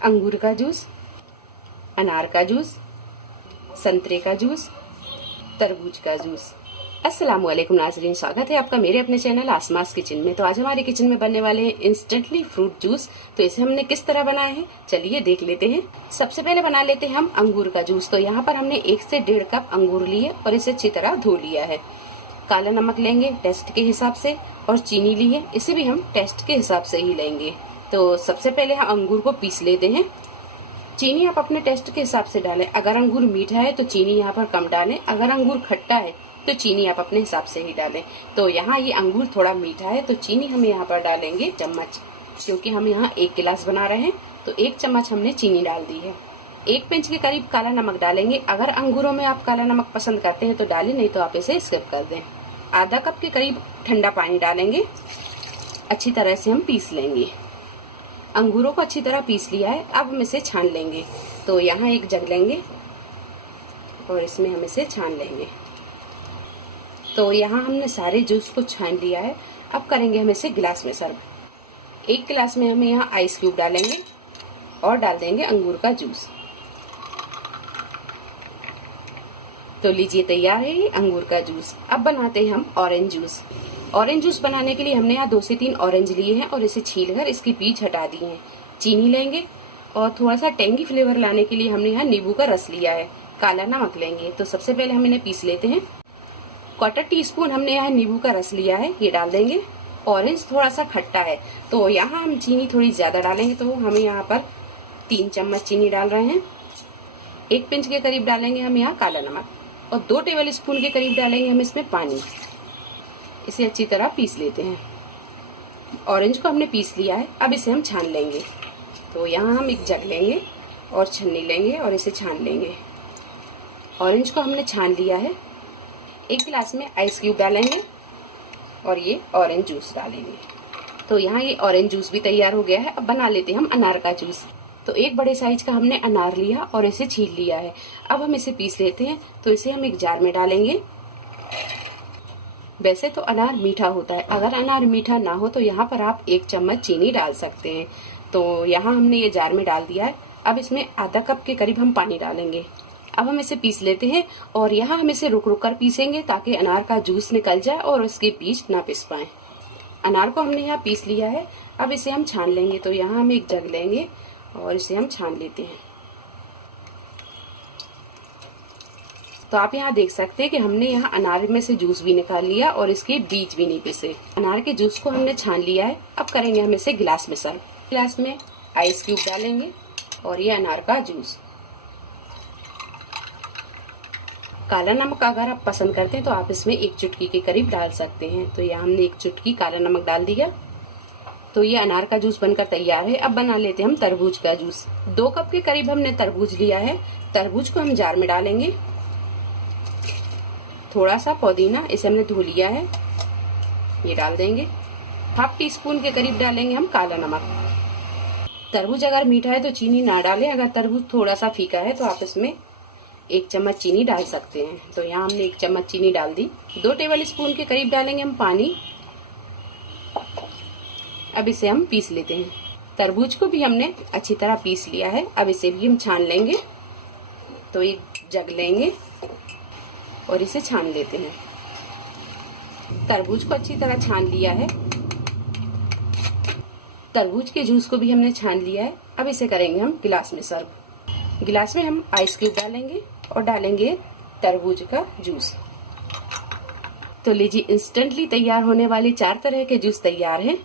अंगूर का जूस, अनार का जूस, संतरे का जूस, तरबूज का जूस। अस्सलाम वालेकुम नाज़रीन, स्वागत है आपका मेरे अपने चैनल आसमास किचन में। तो आज हमारे किचन में बनने वाले हैं इंस्टेंटली फ्रूट जूस। तो इसे हमने किस तरह बनाया है चलिए देख लेते हैं। सबसे पहले बना लेते हैं हम अंगूर का जूस। तो यहाँ पर हमने 1 से 1.5 कप अंगूर लिए और इसे अच्छी तरह धो लिया है। काला नमक लेंगे टेस्ट के हिसाब से और चीनी ली है, इसे भी हम टेस्ट के हिसाब से ही लेंगे। तो सबसे पहले हम अंगूर को पीस लेते हैं। चीनी आप अपने टेस्ट के हिसाब से डालें। अगर अंगूर मीठा है तो चीनी यहाँ पर कम डालें, अगर अंगूर खट्टा है तो चीनी आप अपने हिसाब से ही डालें। तो यहाँ ये अंगूर थोड़ा मीठा है तो चीनी हम यहाँ पर डालेंगे चम्मच, क्योंकि हम यहाँ 1 गिलास बना रहे हैं तो 1 चम्मच हमने चीनी डाल दी है। 1 पिंच के करीब काला नमक डालेंगे। अगर अंगूरों में आप काला नमक पसंद करते हैं तो डालें, नहीं तो आप इसे स्किप कर दें। आधा कप के करीब ठंडा पानी डालेंगे, अच्छी तरह से हम पीस लेंगे। अंगूरों को अच्छी तरह पीस लिया है, अब हम इसे छान लेंगे। तो यहाँ एक जग लेंगे और इसमें हम इसे छान लेंगे। तो यहाँ हमने सारे जूस को छान लिया है। अब करेंगे हम इसे गिलास में सर्व। 1 गिलास में हम यहाँ आइस क्यूब डालेंगे और डाल देंगे अंगूर का जूस। तो लीजिए तैयार है ये अंगूर का जूस। अब बनाते हैं हम ऑरेंज जूस। ऑरेंज जूस बनाने के लिए हमने यहाँ 2 से 3 ऑरेंज लिए हैं और इसे छीलकर इसकी बीज हटा दिए हैं। चीनी लेंगे और थोड़ा सा टेंगी फ्लेवर लाने के लिए हमने यहाँ नींबू का रस लिया है। काला नमक लेंगे। तो सबसे पहले हम इन्हें पीस लेते हैं। 1/4 टीस्पून हमने यहाँ नींबू का रस लिया है, ये डाल देंगे। ऑरेंज थोड़ा सा खट्टा है तो यहाँ हम चीनी थोड़ी ज्यादा डालेंगे, तो हम यहाँ पर 3 चम्मच चीनी डाल रहे हैं। 1 पिंच के करीब डालेंगे हम यहाँ काला नमक और 2 टेबल स्पून के करीब डालेंगे हम इसमें पानी। इसे अच्छी तरह पीस लेते हैं। ऑरेंज को हमने पीस लिया है, अब इसे हम छान लेंगे। तो यहाँ हम एक जग लेंगे और छन्नी लेंगे और इसे छान लेंगे। ऑरेंज को हमने छान लिया है। 1 गिलास में आइस क्यूब डालेंगे और ये ऑरेंज जूस डालेंगे। तो यहाँ ये ऑरेंज जूस भी तैयार हो गया है। अब बना लेते हैं हम अनार का जूस। तो 1 बड़े साइज का हमने अनार लिया और इसे छील लिया है। अब हम इसे पीस लेते हैं। तो इसे हम एक जार में डालेंगे। वैसे तो अनार मीठा होता है, अगर अनार मीठा ना हो तो यहाँ पर आप 1 चम्मच चीनी डाल सकते हैं। तो यहाँ हमने ये जार में डाल दिया है। अब इसमें आधा कप के करीब हम पानी डालेंगे। अब हम इसे पीस लेते हैं और यहाँ हम इसे रुक रुक कर पीसेंगे ताकि अनार का जूस निकल जाए और उसके बीज ना पिस पाए। अनार को हमने यहाँ पीस लिया है, अब इसे हम छान लेंगे। तो यहाँ हम एक जग लेंगे और इसे हम छान लेते हैं। तो आप यहाँ देख सकते हैं कि हमने यहाँ अनार में से जूस भी निकाल लिया और इसके बीज भी नहीं पिसे। अनार के जूस को हमने छान लिया है। अब करेंगे हम इसे गिलास में सर्व। गिलास में आइस क्यूब डालेंगे और ये अनार का जूस। काला नमक अगर आप पसंद करते हैं तो आप इसमें 1 चुटकी के करीब डाल सकते हैं। तो यहाँ हमने 1 चुटकी काला नमक डाल दिया। तो ये अनार का जूस बनकर तैयार है। अब बना लेते हैं हम तरबूज का जूस। 2 कप के करीब हमने तरबूज लिया है। तरबूज को हम जार में डालेंगे। थोड़ा सा पुदीना, इसे हमने धो लिया है, ये डाल देंगे। 1/2 टीस्पून के करीब डालेंगे हम काला नमक। तरबूज अगर मीठा है तो चीनी ना डालें, अगर तरबूज थोड़ा सा फीका है तो आप इसमें 1 चम्मच चीनी डाल सकते हैं। तो यहाँ हमने 1 चम्मच चीनी डाल दी। 2 टेबल स्पून के करीब डालेंगे हम पानी। अब इसे हम पीस लेते हैं। तरबूज को भी हमने अच्छी तरह पीस लिया है, अब इसे भी हम छान लेंगे। तो एक जग लेंगे और इसे छान लेते हैं। तरबूज को अच्छी तरह छान लिया है। तरबूज के जूस को भी हमने छान लिया है। अब इसे करेंगे हम गिलास में सर्व। गिलास में हम आइस क्यूब डालेंगे और डालेंगे तरबूज का जूस। तो लीजिए इंस्टेंटली तैयार होने वाली 4 तरह के जूस तैयार हैं।